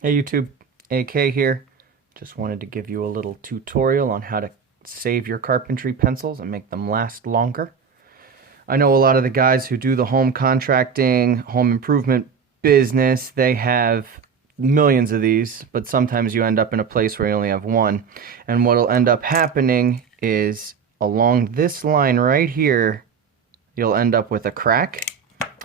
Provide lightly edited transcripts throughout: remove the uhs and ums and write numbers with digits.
Hey YouTube, AK here. Just wanted to give you a little tutorial on how to save your carpentry pencils and make them last longer. I know a lot of the guys who do the home contracting, home improvement business, they have millions of these, but sometimes you end up in a place where you only have one. And what'll end up happening is along this line right here, you'll end up with a crack,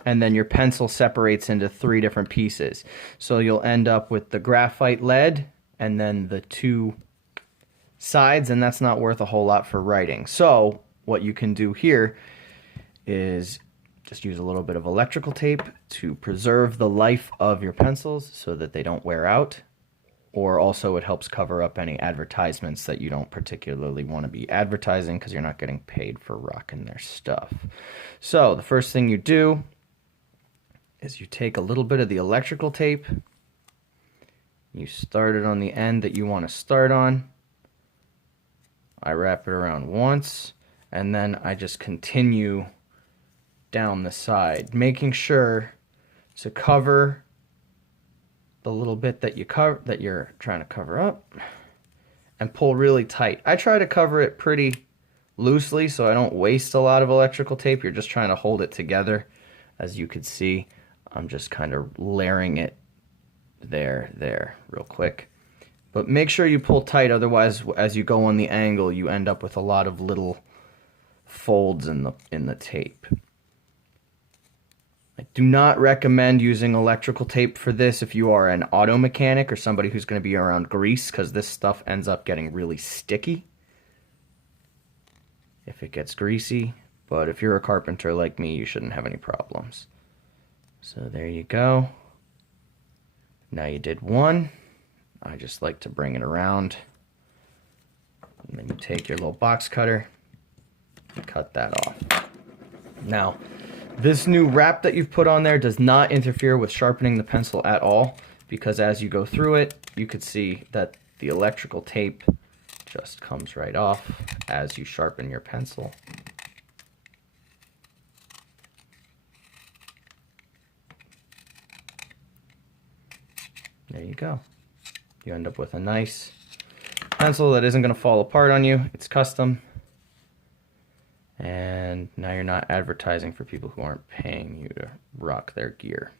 and then your pencil separates into three different pieces. So you'll end up with the graphite lead and then the two sides, and that's not worth a whole lot for writing. So what you can do here is just use a little bit of electrical tape to preserve the life of your pencils so that they don't wear out, or also it helps cover up any advertisements that you don't particularly want to be advertising because you're not getting paid for rocking their stuff. So the first thing you do is you take a little bit of the electrical tape, you start it on the end that you want to start on. I wrap it around once, and then I just continue down the side, making sure to cover the little bit that you're trying to cover up, and pull really tight. I try to cover it pretty loosely so I don't waste a lot of electrical tape. You're just trying to hold it together. As you can see, I'm just kind of layering it there real quick. But make sure you pull tight, otherwise as you go on the angle you end up with a lot of little folds in the tape. I do not recommend using electrical tape for this if you are an auto mechanic or somebody who's going to be around grease, because this stuff ends up getting really sticky if it gets greasy. But if you're a carpenter like me, you shouldn't have any problems. So there you go. Now you did one. I just like to bring it around. And then you take your little box cutter and cut that off. Now, this new wrap that you've put on there does not interfere with sharpening the pencil at all, because as you go through it, you could see that the electrical tape just comes right off as you sharpen your pencil. There you go. You end up with a nice pencil that isn't going to fall apart on you. It's custom. And now you're not advertising for people who aren't paying you to rock their gear.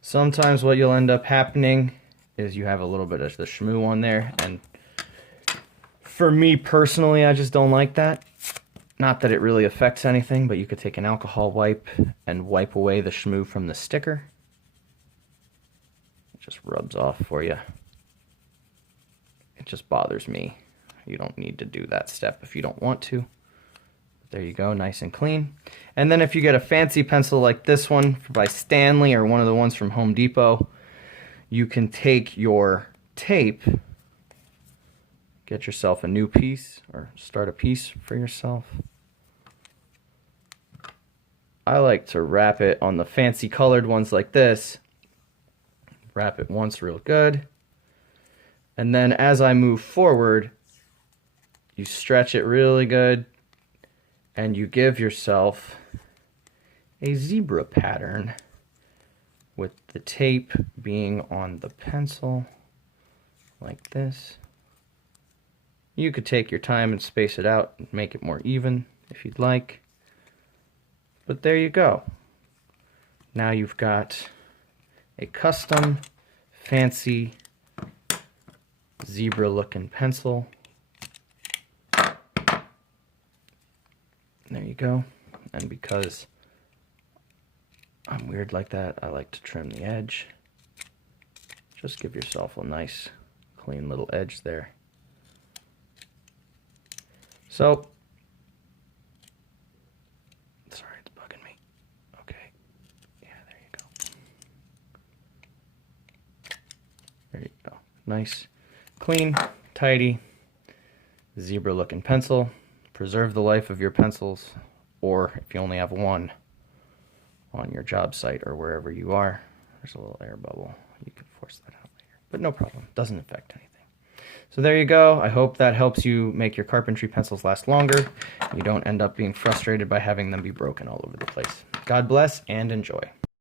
Sometimes what you'll end up happening is you have a little bit of the shmoo on there, and for me personally, I just don't like that. Not that it really affects anything, but you could take an alcohol wipe and wipe away the shmoo from the sticker. It just rubs off for you. It just bothers me. You don't need to do that step if you don't want to. There you go, nice and clean. And then if you get a fancy pencil like this one by Stanley or one of the ones from Home Depot, you can take your tape, get yourself a new piece or start a piece for yourself. I like to wrap it on the fancy colored ones like this. Wrap it once real good. And then as I move forward, you stretch it really good. And you give yourself a zebra pattern with the tape being on the pencil like this. You could take your time and space it out and make it more even if you'd like. But there you go. Now you've got a custom, fancy, zebra looking pencil. There you go. And because I'm weird like that, I like to trim the edge. Just give yourself a nice, clean little edge there. So, sorry, it's bugging me. Okay. Yeah, there you go. There you go. Nice, clean, tidy, zebra looking pencil. Preserve the life of your pencils, or if you only have one on your job site or wherever you are. There's a little air bubble. You can force that out later, but no problem. Doesn't affect anything. So there you go. I hope that helps you make your carpentry pencils last longer. You don't end up being frustrated by having them be broken all over the place. God bless and enjoy.